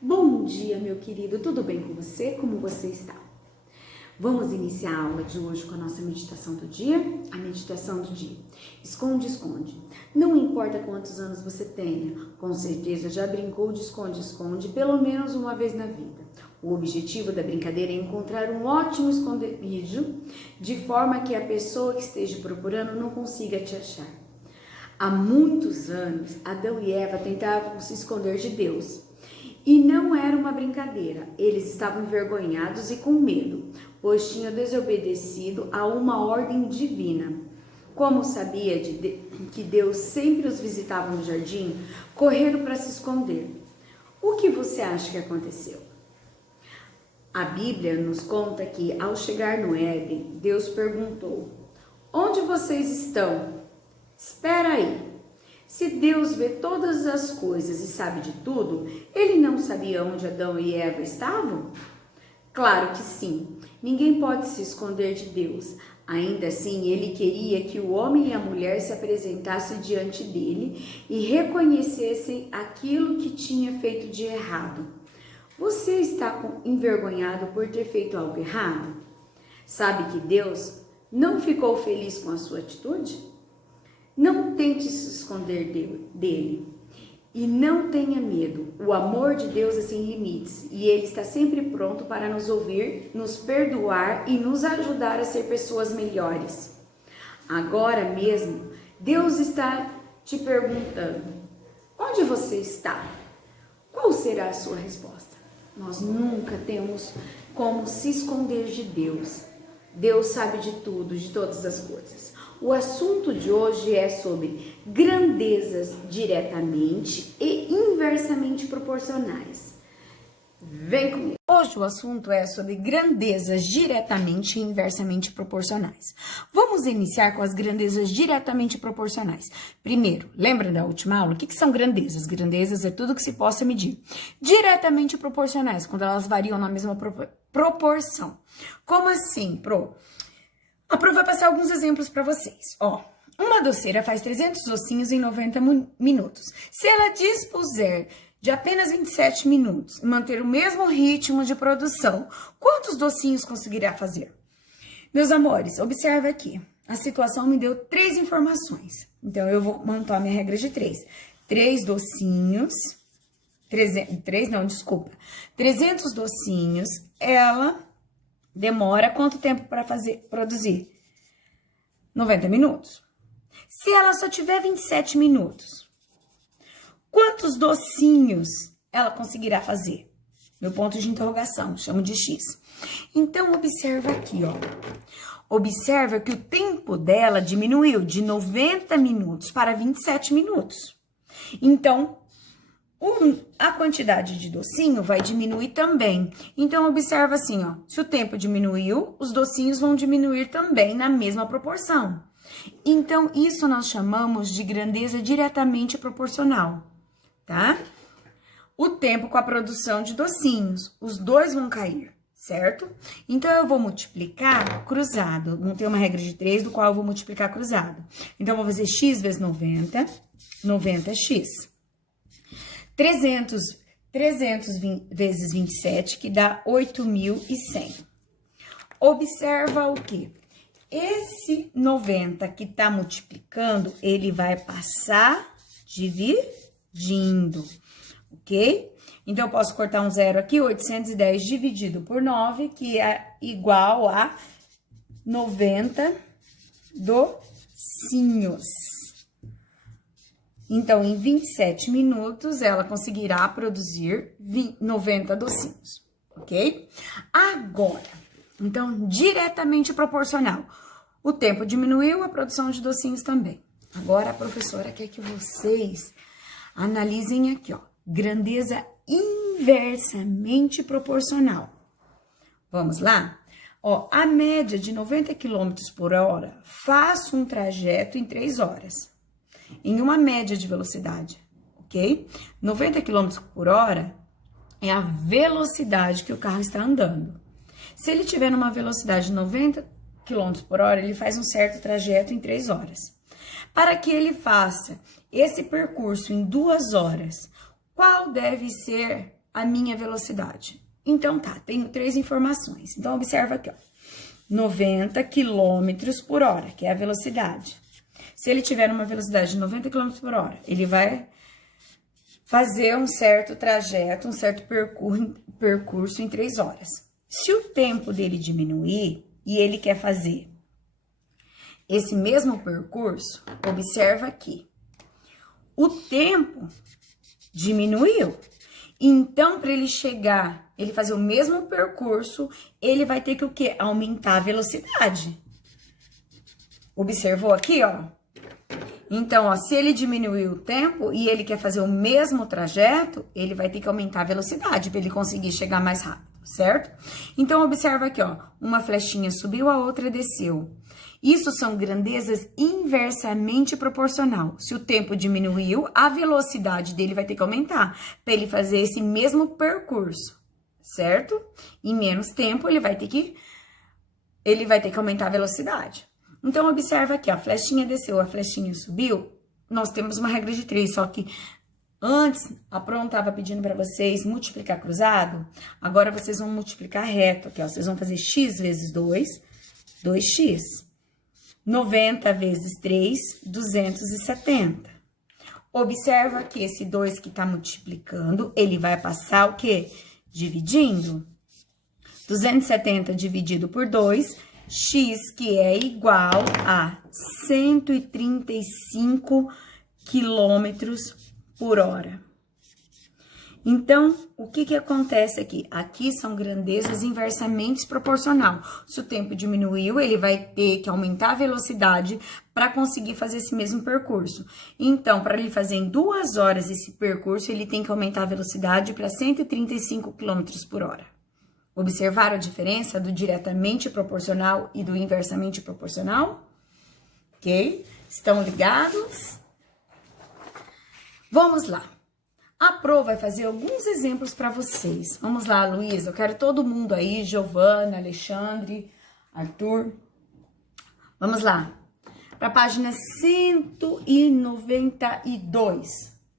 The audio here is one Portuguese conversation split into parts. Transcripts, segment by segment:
Bom dia, meu querido, tudo bem com você? Como você está? Vamos iniciar a aula de hoje com a nossa meditação do dia? A meditação do dia. Esconde, esconde. Não importa quantos anos você tenha, com certeza já brincou de esconde, esconde pelo menos uma vez na vida. O objetivo da brincadeira é encontrar um ótimo esconderijo, de forma que a pessoa que esteja procurando não consiga te achar. Há muitos anos, Adão e Eva tentavam se esconder de Deus. E não era uma brincadeira, eles estavam envergonhados e com medo, pois tinham desobedecido a uma ordem divina. Como sabia que Deus sempre os visitava no jardim, correram para se esconder. O que você acha que aconteceu? A Bíblia nos conta que, ao chegar no Éden, Deus perguntou: onde vocês estão? Espera aí. Se Deus vê todas as coisas e sabe de tudo, Ele não sabia onde Adão e Eva estavam? Claro que sim. Ninguém pode se esconder de Deus. Ainda assim, Ele queria que o homem e a mulher se apresentassem diante dele e reconhecessem aquilo que tinha feito de errado. Você está envergonhado por ter feito algo errado? Sabe que Deus não ficou feliz com a sua atitude? Não tente se esconder dele e não tenha medo. O amor de Deus é sem limites e Ele está sempre pronto para nos ouvir, nos perdoar e nos ajudar a ser pessoas melhores. Agora mesmo, Deus está te perguntando: onde você está? Qual será a sua resposta? Nós nunca temos como se esconder de Deus. Deus sabe de tudo, de todas as coisas. O assunto de hoje é sobre grandezas diretamente e inversamente proporcionais. Vem comigo. Hoje o assunto é sobre grandezas diretamente e inversamente proporcionais. Vamos iniciar com as grandezas diretamente proporcionais. Primeiro, lembra da última aula? O que são grandezas? Grandezas é tudo que se possa medir. Diretamente proporcionais, quando elas variam na mesma proporção. Como assim, Pro? A Pro vai passar alguns exemplos para vocês. Uma doceira faz 300 docinhos em 90 minutos. Se ela dispuser de apenas 27 minutos e manter o mesmo ritmo de produção, quantos docinhos conseguirá fazer? Meus amores, observe aqui. A situação me deu 3 informações. Então, eu vou montar minha regra de 3. 3 docinhos... 300 docinhos, ela demora quanto tempo para produzir? 90 minutos. Se ela só tiver 27 minutos, quantos docinhos ela conseguirá fazer? Meu ponto de interrogação, chamo de X. Então, observa aqui, Observa que o tempo dela diminuiu de 90 minutos para 27 minutos. Então, a quantidade de docinho vai diminuir também. Então, observa assim, se o tempo diminuiu, os docinhos vão diminuir também na mesma proporção. Então, isso nós chamamos de grandeza diretamente proporcional, tá? O tempo com a produção de docinhos, os dois vão cair, certo? Então, eu vou multiplicar cruzado. Não tem uma regra de 3, do qual eu vou multiplicar cruzado. Então, eu vou fazer x vezes 90, 90x. 300 vezes 27, que dá 8.100. Observa o quê? Esse 90 que tá multiplicando, ele vai passar dividindo, ok? Então, eu posso cortar um zero aqui, 810 dividido por 9, que é igual a 90 docinhos. Então, em 27 minutos, ela conseguirá produzir 90 docinhos, ok? Agora, então, diretamente proporcional. O tempo diminuiu, a produção de docinhos também. Agora, a professora quer que vocês analisem aqui, grandeza inversamente proporcional. Vamos lá? A média de 90 km por hora faz um trajeto em 3 horas. Em uma média de velocidade, ok? 90 km por hora é a velocidade que o carro está andando. Se ele tiver numa velocidade de 90 km por hora, ele faz um certo trajeto em 3 horas. Para que ele faça esse percurso em 2 horas, qual deve ser a minha velocidade? Então, tá, tenho 3 informações. Então, observa aqui, ó. 90 km por hora, que é a velocidade. Se ele tiver uma velocidade de 90 km por hora, ele vai fazer um certo trajeto, um certo percurso em 3 horas. Se o tempo dele diminuir e ele quer fazer esse mesmo percurso, observa aqui. O tempo diminuiu. Então, para ele chegar, ele fazer o mesmo percurso, ele vai ter que o quê? Aumentar a velocidade. Observou aqui, ó? Então, ó, se ele diminuiu o tempo e ele quer fazer o mesmo trajeto, ele vai ter que aumentar a velocidade para ele conseguir chegar mais rápido, certo? Então, observa aqui, ó, uma flechinha subiu, a outra desceu. Isso são grandezas inversamente proporcional. Se o tempo diminuiu, a velocidade dele vai ter que aumentar para ele fazer esse mesmo percurso, certo? Em menos tempo, ele vai ter que aumentar a velocidade. Então, observa aqui, ó, a flechinha desceu, a flechinha subiu. Nós temos uma regra de 3, só que antes, a Pron estava pedindo para vocês multiplicar cruzado. Agora, vocês vão multiplicar reto aqui, ó. Vocês vão fazer x vezes 2, 2x. 90 vezes 3, 270. Observa que esse 2 que tá multiplicando, ele vai passar o quê? Dividindo. 270 dividido por 2, x, que é igual a 135 quilômetros por hora. Então, o que acontece aqui? Aqui são grandezas inversamente proporcional. Se o tempo diminuiu, ele vai ter que aumentar a velocidade para conseguir fazer esse mesmo percurso. Então, para ele fazer em 2 horas esse percurso, ele tem que aumentar a velocidade para 135 km por hora. Observaram a diferença do diretamente proporcional e do inversamente proporcional? Ok? Estão ligados? Vamos lá. A Pro vai fazer alguns exemplos para vocês. Vamos lá, Luísa. Eu quero todo mundo aí, Giovana, Alexandre, Arthur. Vamos lá. Para a página 192.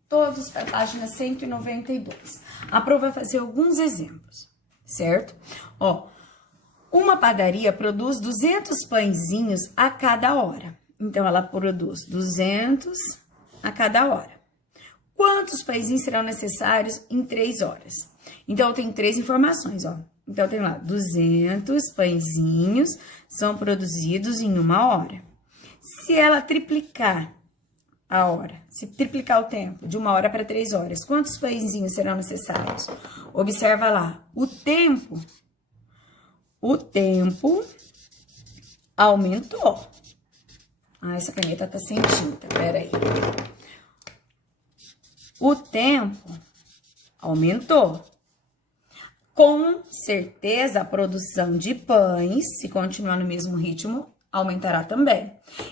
Todos para a página 192. A Pro vai fazer alguns exemplos, certo? Ó, uma padaria produz 200 pãezinhos a cada hora. Então, ela produz 200 a cada hora. Quantos pãezinhos serão necessários em 3 horas? Então, eu tenho 3 informações, ó. Então, eu tenho lá, 200 pãezinhos são produzidos em 1 hora. Se ela triplicar a hora, se triplicar o tempo de 1 hora para 3 horas, quantos pãezinhos serão necessários? Observa lá, o tempo aumentou. Ah, essa caneta tá sem tinta, peraí. O tempo aumentou. Com certeza, a produção de pães, se continuar no mesmo ritmo, aumentará também.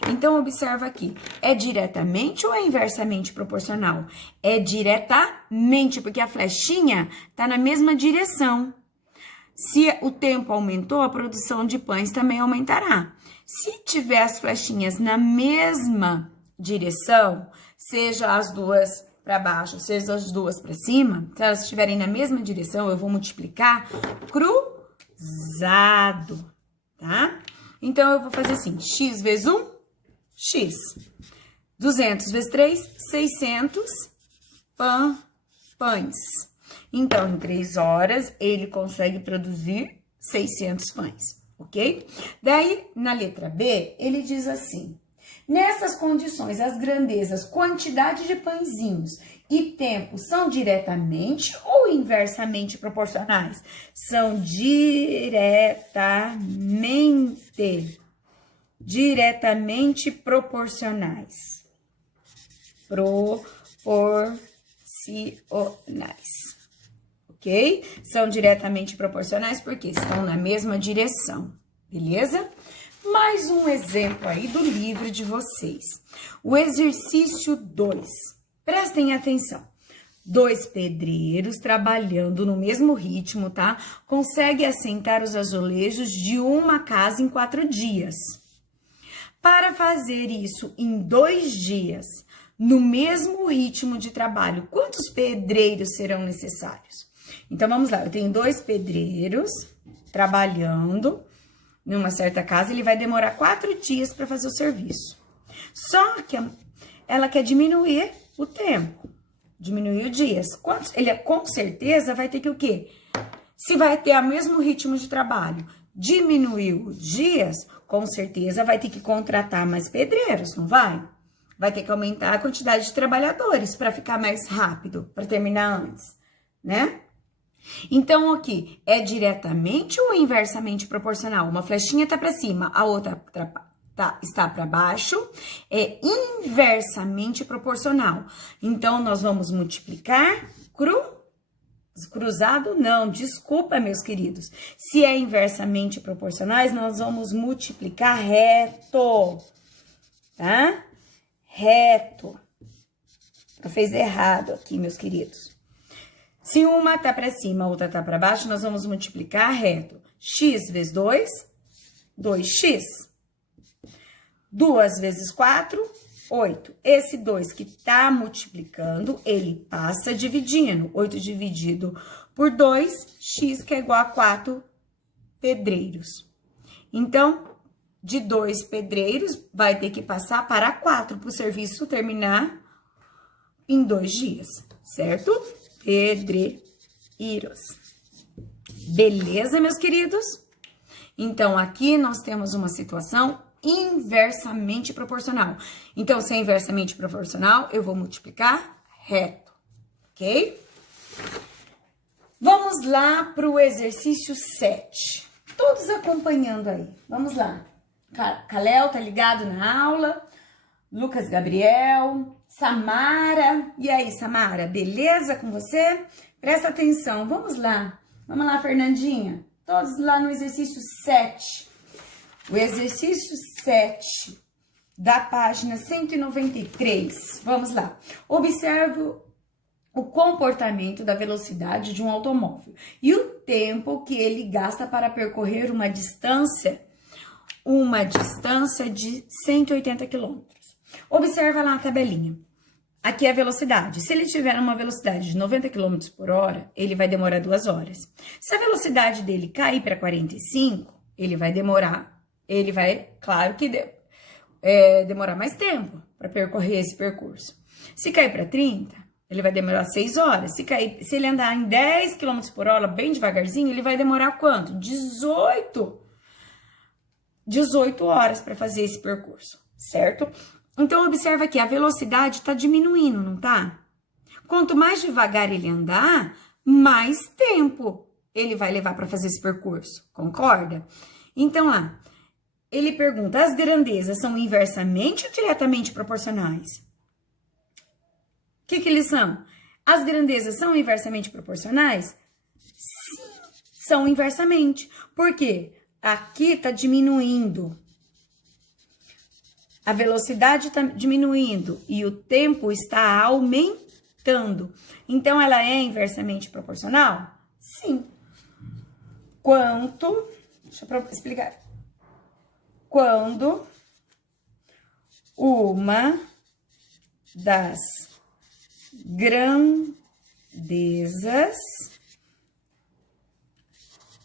Então, observa aqui, é diretamente ou é inversamente proporcional? É diretamente, porque a flechinha tá na mesma direção. Se o tempo aumentou, a produção de pães também aumentará. Se tiver as flechinhas na mesma direção, seja as duas para baixo, seja as duas para cima, se elas estiverem na mesma direção, eu vou multiplicar cruzado, tá? Então, eu vou fazer assim, x vezes 1, x. 200 vezes 3, 600 pães. Então, em 3 horas, ele consegue produzir 600 pães, ok? Daí, na letra B, ele diz assim: nessas condições, as grandezas, quantidade de pãezinhos e tempo são diretamente ou inversamente proporcionais? São diretamente proporcionais. Ok? São diretamente proporcionais porque estão na mesma direção, beleza? Mais um exemplo aí do livro de vocês. O exercício 2. Prestem atenção. 2 pedreiros trabalhando no mesmo ritmo, tá? Conseguem assentar os azulejos de uma casa em 4 dias. Para fazer isso em 2 dias, no mesmo ritmo de trabalho, quantos pedreiros serão necessários? Então, vamos lá. Eu tenho 2 pedreiros trabalhando numa certa casa. Ele vai demorar 4 dias para fazer o serviço. Só que ela quer diminuir o tempo. Diminuir os dias. Ele com certeza vai ter que o quê? Se vai ter o mesmo ritmo de trabalho, diminuir os dias, com certeza vai ter que contratar mais pedreiros, não vai? Vai ter que aumentar a quantidade de trabalhadores para ficar mais rápido, para terminar antes, né? Então, aqui, é diretamente ou inversamente proporcional? Uma flechinha tá para cima, a outra está para baixo, é inversamente proporcional. Então, nós vamos multiplicar cruzado, não, desculpa, meus queridos. Se é inversamente proporcionais, nós vamos multiplicar reto, tá? Reto. Eu fiz errado aqui, meus queridos. Se uma tá para cima, a outra tá para baixo, nós vamos multiplicar reto. X vezes 2, 2x. 2 vezes 4, 8. Esse 2 que tá multiplicando, ele passa dividindo. 8 dividido por 2, x que é igual a 4 pedreiros. Então, de 2 pedreiros, vai ter que passar para 4 para o serviço terminar em 2 dias, certo? Pedreiros. Beleza, meus queridos? Então, aqui nós temos uma situação inversamente proporcional. Então, se é inversamente proporcional, eu vou multiplicar reto, ok? Vamos lá para o exercício 7. Todos acompanhando aí. Vamos lá. Caléu tá ligado na aula. Lucas Gabriel. Samara. E aí, Samara, beleza com você? Presta atenção. Vamos lá. Vamos lá, Fernandinha. Todos lá no exercício 7. O exercício 7 da página 193. Vamos lá. Observe o comportamento da velocidade de um automóvel e o tempo que ele gasta para percorrer uma distância de 180 km. Observa lá a tabelinha. Aqui é a velocidade. Se ele tiver uma velocidade de 90 km por hora, ele vai demorar 2 horas. Se a velocidade dele cair para 45, ele vai, claro que demorar mais tempo para percorrer esse percurso. Se cair para 30, ele vai demorar 6 horas. Se ele andar em 10 km por hora, bem devagarzinho, ele vai demorar quanto? 18 horas para fazer esse percurso, certo? Então, observa que a velocidade está diminuindo, não tá? Quanto mais devagar ele andar, mais tempo ele vai levar para fazer esse percurso, concorda? Então, lá, ele pergunta, as grandezas são inversamente ou diretamente proporcionais? O que eles são? As grandezas são inversamente proporcionais? Sim, são inversamente. Por quê? Aqui está diminuindo. A velocidade está diminuindo e o tempo está aumentando. Então, ela é inversamente proporcional? Sim. Deixa eu explicar. Quando uma das grandezas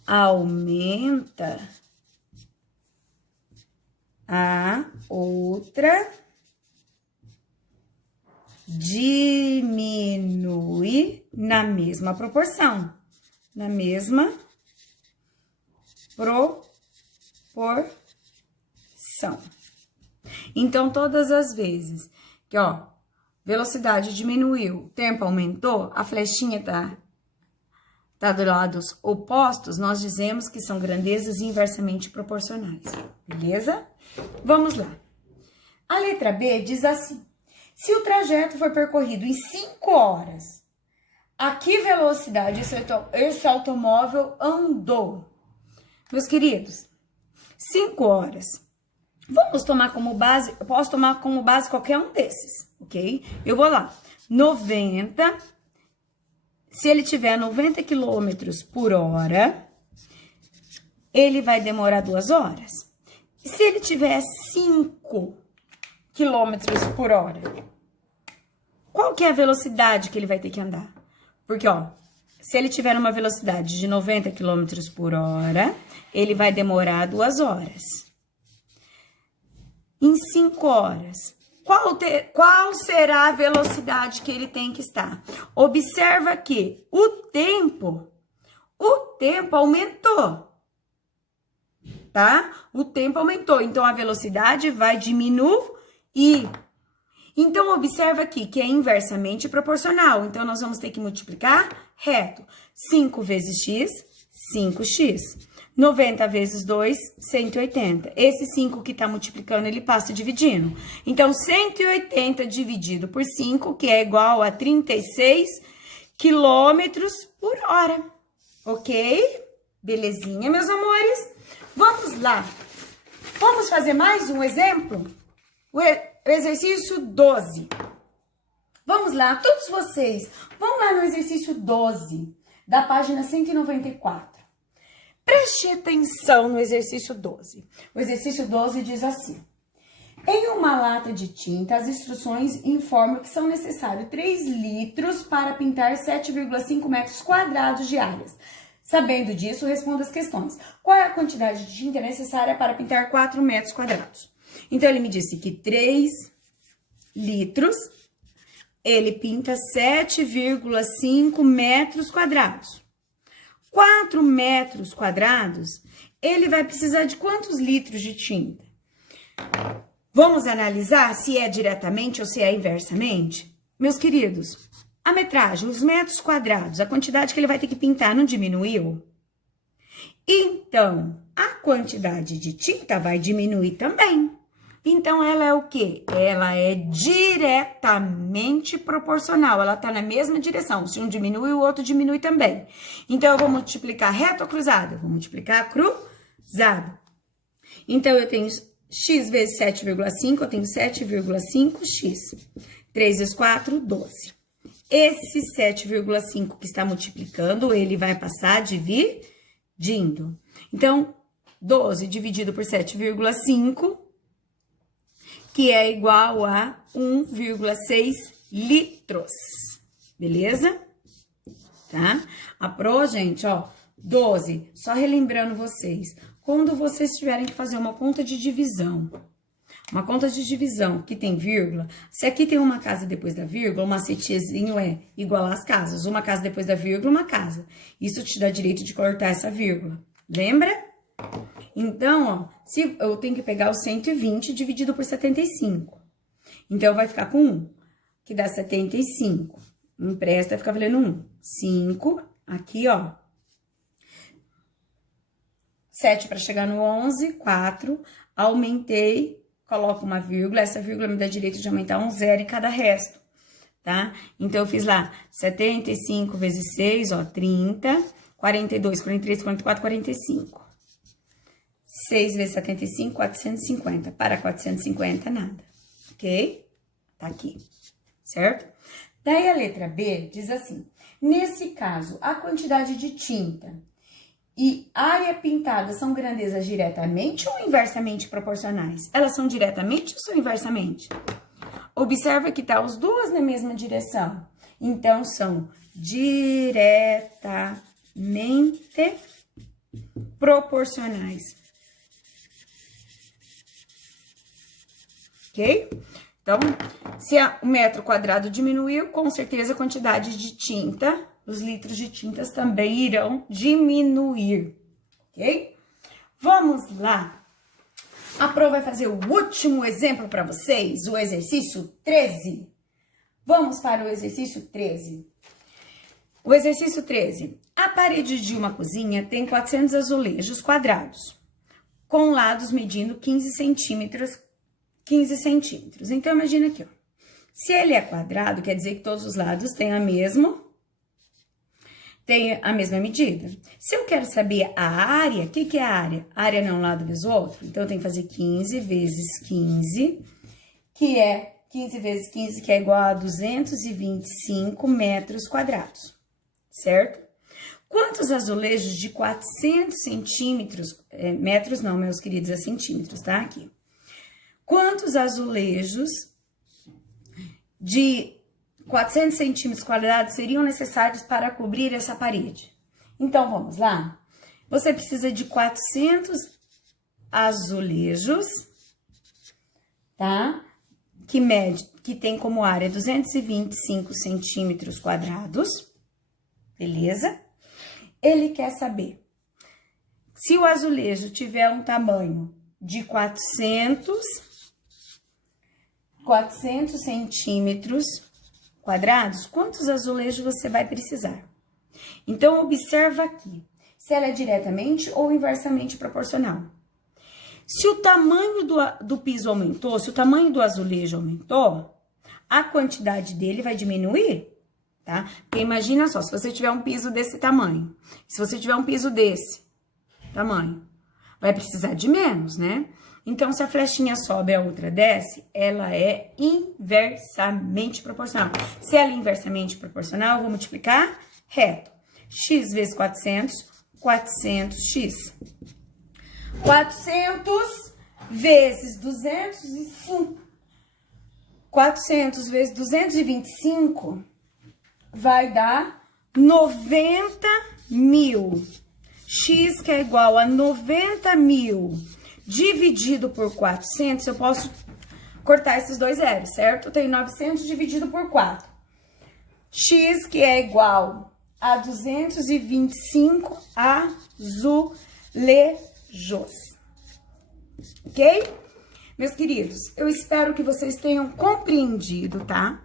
aumenta, a outra diminui na mesma proporção. Na mesma proporção. Então, todas as vezes que, velocidade diminuiu, tempo aumentou, a flechinha tá dos lados opostos, nós dizemos que são grandezas inversamente proporcionais, beleza? Vamos lá. A letra B diz assim, se o trajeto for percorrido em 5 horas, a que velocidade esse automóvel andou? Meus queridos, 5 horas. Vamos tomar como base, eu posso tomar como base qualquer um desses, ok? Eu vou lá, 90, se ele tiver 90 km por hora, ele vai demorar 2 horas. Se ele tiver 5 km por hora, qual que é a velocidade que ele vai ter que andar? Porque, Se ele tiver uma velocidade de 90 km por hora, ele vai demorar 2 horas. Em 5 horas, qual será a velocidade que ele tem que estar? Observa que o tempo aumentou, tá? O tempo aumentou, então a velocidade vai diminuir. Então, observa aqui que é inversamente proporcional. Então, nós vamos ter que multiplicar reto. 5 vezes x, 5x. 90 vezes 2, 180. Esse 5 que tá multiplicando, ele passa dividindo. Então, 180 dividido por 5, que é igual a 36 quilômetros por hora. Ok? Belezinha, meus amores? Vamos lá. Vamos fazer mais um exemplo? O exercício 12. Vamos lá, todos vocês. Vão lá no exercício 12, da página 194. Preste atenção no exercício 12. O exercício 12 diz assim. Em uma lata de tinta, as instruções informam que são necessários 3 litros para pintar 7,5 metros quadrados de áreas. Sabendo disso, responda as questões. Qual é a quantidade de tinta necessária para pintar 4 metros quadrados? Então, ele me disse que 3 litros, ele pinta 7,5 metros quadrados. 4 metros quadrados, ele vai precisar de quantos litros de tinta? Vamos analisar se é diretamente ou se é inversamente? Meus queridos, a metragem, os metros quadrados, a quantidade que ele vai ter que pintar não diminuiu? Então, a quantidade de tinta vai diminuir também. Então, ela é o quê? Ela é diretamente proporcional. Ela tá na mesma direção. Se um diminui, o outro diminui também. Então, eu vou multiplicar reto ou cruzado? Eu vou multiplicar cruzado. Então, eu tenho x vezes 7,5, eu tenho 7,5x. 3 vezes 4, 12. Esse 7,5 que está multiplicando, ele vai passar dividindo. Então, 12 dividido por 7,5... que é igual a 1,6 litros, beleza? Tá? A pro, gente, ó, 12, só relembrando vocês, quando vocês tiverem que fazer uma conta de divisão que tem vírgula, se aqui tem uma casa depois da vírgula, o macetezinho é igualar as casas, uma casa depois da vírgula, uma casa. Isso te dá direito de cortar essa vírgula, lembra? Então, ó, se eu tenho que pegar o 120 dividido por 75. Então, vai ficar com 1, que dá 75. Empresta, fica valendo 1. 5, aqui, ó. 7 para chegar no 11, 4. Aumentei, coloco uma vírgula. Essa vírgula me dá direito de aumentar um zero em cada resto, tá? Então, eu fiz lá 75 vezes 6, ó, 30. 42, 43, 44, 45. 6 vezes 75, 450. Para 450, nada. Ok? Tá aqui. Certo? Daí, a letra B diz assim. Nesse caso, a quantidade de tinta e área pintada são grandezas diretamente ou inversamente proporcionais? Elas são diretamente ou são inversamente? Observa que tá os duas na mesma direção. Então, são diretamente proporcionais. Ok? Então, se o metro quadrado diminuiu, com certeza a quantidade de tinta, os litros de tintas também irão diminuir. Ok? Vamos lá. A Pro vai fazer o último exemplo para vocês, o exercício 13. Vamos para o exercício 13. O exercício 13. A parede de uma cozinha tem 400 azulejos quadrados, com lados medindo 15 centímetros. Então, imagina aqui, ó. Se ele é quadrado, quer dizer que todos os lados têm a mesma medida. Se eu quero saber a área, o que é a área? A área não é um lado vezes o outro. Então, eu tenho que fazer 15 vezes 15, que é 15 vezes 15, que é igual a 225 metros quadrados, certo? Quantos azulejos de 400 centímetros, metros não, meus queridos, é centímetros, tá? Aqui. Quantos azulejos de 400 centímetros quadrados seriam necessários para cobrir essa parede. Então, vamos lá. Você precisa de 400 azulejos, tá? Que tem como área 225 centímetros quadrados, beleza? Ele quer saber se o azulejo tiver um tamanho de 400 centímetros quadrados, quantos azulejos você vai precisar? Então, observa aqui, se ela é diretamente ou inversamente proporcional. Se o tamanho do piso aumentou, se o tamanho do azulejo aumentou, a quantidade dele vai diminuir, tá? Porque imagina só, se você tiver um piso desse tamanho, se você tiver um piso desse tamanho, vai precisar de menos, né? Então, se a flechinha sobe e a outra desce, ela é inversamente proporcional. Se ela é inversamente proporcional, eu vou multiplicar reto. X vezes 400, 400x. 400 vezes 205. 400 vezes 225 vai dar 90.000. X, que é igual a 90.000 dividido por 400, eu posso cortar esses dois zeros, certo? Eu tenho 900 dividido por 4. X, que é igual a 225 azulejos. Ok? Meus queridos, eu espero que vocês tenham compreendido, tá?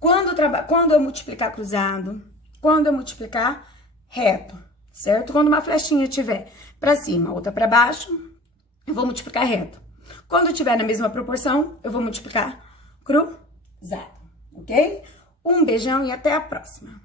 Quando eu multiplicar cruzado, quando eu multiplicar reto, certo? Quando uma flechinha estiver para cima, outra para baixo, eu vou multiplicar reto. Quando tiver na mesma proporção, eu vou multiplicar cruzado, ok? Um beijão e até a próxima!